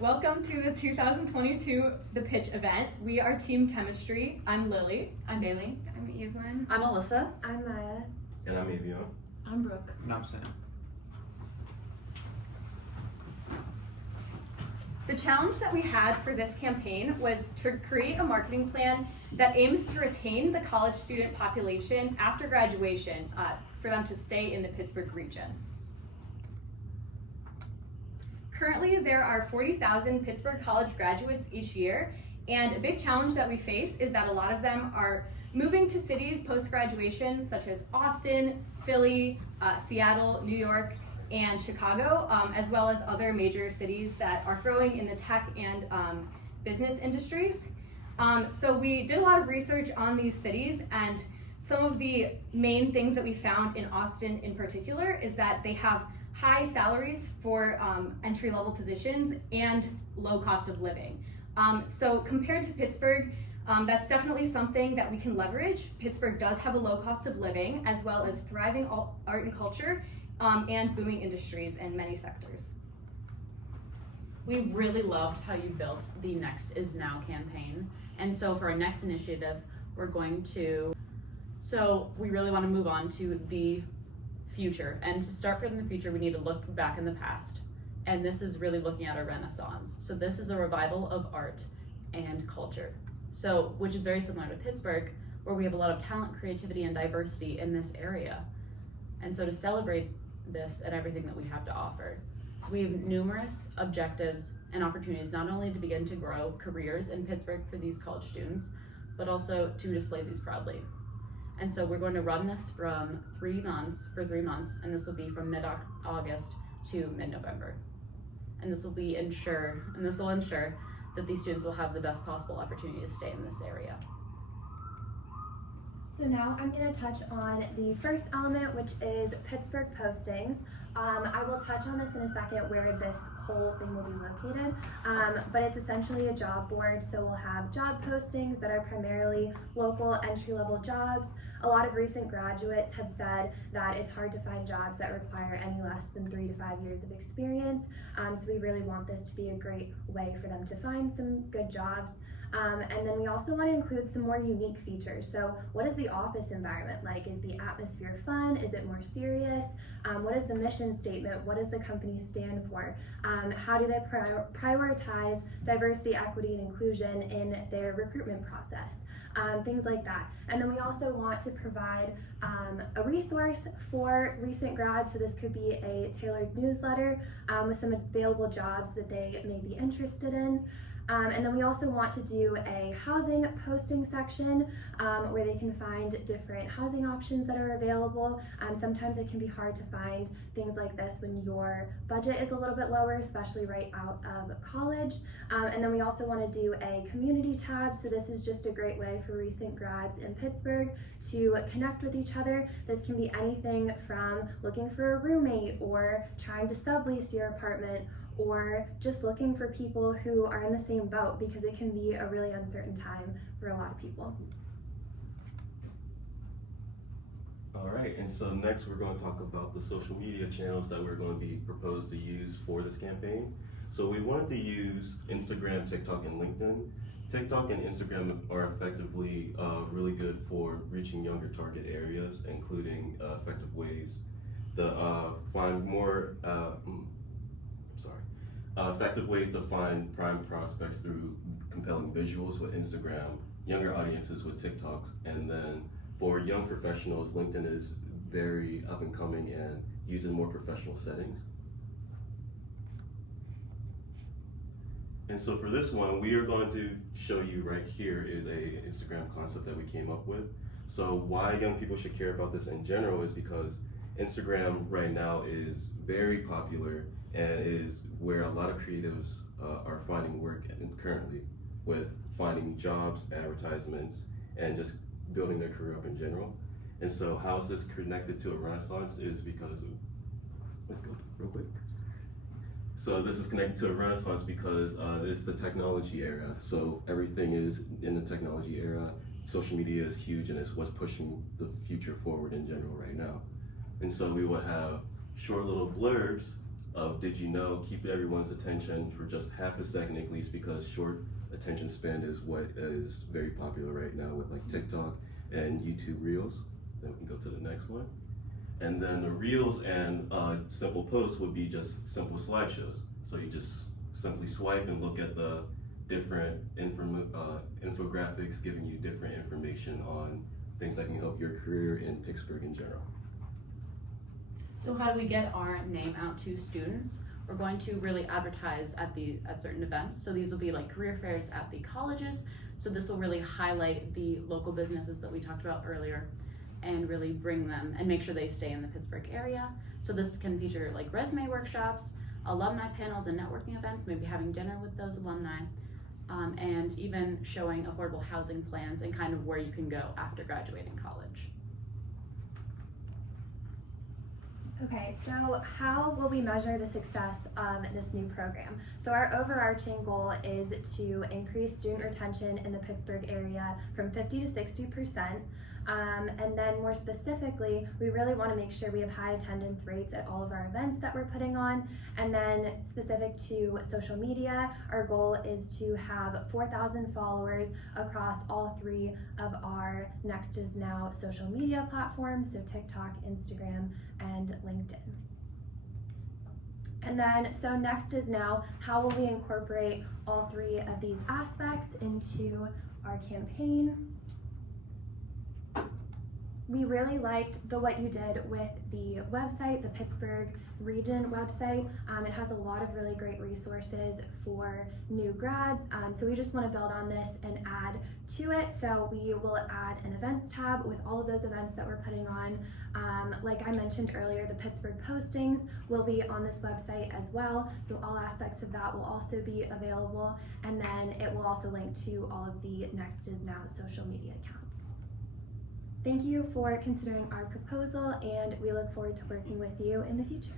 welcome to the 2022 The Pitch event. We are Team Chemistry. I'm Lily. I'm Bailey. I'm Evelyn. I'm Alyssa. I'm Maya. And I'm Avion. I'm Brooke. And I'm Sam. The challenge that we had for this campaign was to create a marketing plan that aims to retain the college student population after graduation for them to stay in the Pittsburgh region. Currently, there are 40,000 Pittsburgh college graduates each year, and a big challenge that we face is that a lot of them are moving to cities post-graduation, such as Austin, Philly, Seattle, New York, and Chicago, as well as other major cities that are growing in the tech and business industries. So we did a lot of research on these cities, and some of the main things that we found in Austin in particular is that they have high salaries for entry-level positions and low cost of living. So compared to Pittsburgh, that's definitely something that we can leverage. Pittsburgh does have a low cost of living, as well as thriving art and culture, and booming industries in many sectors. We really loved how you built the Next is Now campaign. And so for our next initiative, we really want to move on to the future. And to start from the future, we need to look back in the past. And this is really looking at a renaissance. So this is a revival of art and culture. So, which is very similar to Pittsburgh, where we have a lot of talent, creativity, and diversity in this area. And so to celebrate this and everything that we have to offer. So we have numerous objectives and opportunities, not only to begin to grow careers in Pittsburgh for these college students, but also to display these proudly. And so we're going to run this from 3 months, and this will be from mid-August to mid-November. And this will ensure that these students will have the best possible opportunity to stay in this area. So now I'm going to touch on the first element, which is Pittsburgh postings. I will touch on this in a second where this whole thing will be located, but it's essentially a job board. So we'll have job postings that are primarily local entry-level jobs. A lot of recent graduates have said that it's hard to find jobs that require any less than 3 to 5 years of experience. So we really want this to be a great way for them to find some good jobs. And then we also want to include some more unique features. So what is the office environment like? Is the atmosphere fun? Is it more serious? What is the mission statement? What does the company stand for? How do they prioritize diversity, equity, and inclusion in their recruitment process? Things like that. And then we also want to provide a resource for recent grads. So this could be a tailored newsletter with some available jobs that they may be interested in. And then we also want to do a housing posting section where they can find different housing options that are available. Sometimes it can be hard to find things like this when your budget is a little bit lower, especially right out of college. And then we also want to do a community tab. So this is just a great way for recent grads in Pittsburgh to connect with each other. This can be anything from looking for a roommate or trying to sublease your apartment, or just looking for people who are in the same boat, because it can be a really uncertain time for a lot of people. All right, and so next we're going to talk about the social media channels that we're going to be proposed to use for this campaign. So we wanted to use Instagram, TikTok, and LinkedIn. TikTok and Instagram are effectively really good for reaching younger target areas, including effective ways to find more effective ways to find prime prospects through compelling visuals with Instagram, younger audiences with TikToks, and then for young professionals, LinkedIn is very up and coming and used in more professional settings. And so for this one, we are going to show you right here is a Instagram concept that we came up with. So why young people should care about this in general is because Instagram right now is very popular and is where a lot of creatives are finding work currently, with finding jobs, advertisements, and just building their career up in general. And so how is this connected to a renaissance is because of, let's go real quick. So this is connected to a renaissance because it's the technology era. So everything is in the technology era. Social media is huge and it's what's pushing the future forward in general right now. And so we will have short little blurbs of did you know, keep everyone's attention for just half a second at least, because short attention span is what is very popular right now with like TikTok and YouTube Reels. Then we can go to the next one. And then the Reels and simple posts would be just simple slideshows. So you just simply swipe and look at the different infographics giving you different information on things that can help your career in Pittsburgh in general. So how do we get our name out to students? We're going to really advertise at certain events. So these will be like career fairs at the colleges. So this will really highlight the local businesses that we talked about earlier and really bring them and make sure they stay in the Pittsburgh area. So this can feature like resume workshops, alumni panels and networking events, maybe having dinner with those alumni, and even showing affordable housing plans and kind of where you can go after graduating college. Okay, so how will we measure the success of this new program? So our overarching goal is to increase student retention in the Pittsburgh area from 50 to 60%. And then more specifically, we really want to make sure we have high attendance rates at all of our events that we're putting on. And then specific to social media, our goal is to have 4,000 followers across all 3 of our Next is Now social media platforms, so TikTok, Instagram, and LinkedIn. And then, so Next is Now, how will we incorporate all 3 of these aspects into our campaign? We really liked what you did with the website, the Pittsburgh region website. It has a lot of really great resources for new grads. So we just want to build on this and add to it. So we will add an events tab with all of those events that we're putting on. Like I mentioned earlier, the Pittsburgh postings will be on this website as well. So all aspects of that will also be available. And then it will also link to all of the Next is Now social media accounts. Thank you for considering our proposal, and we look forward to working with you in the future.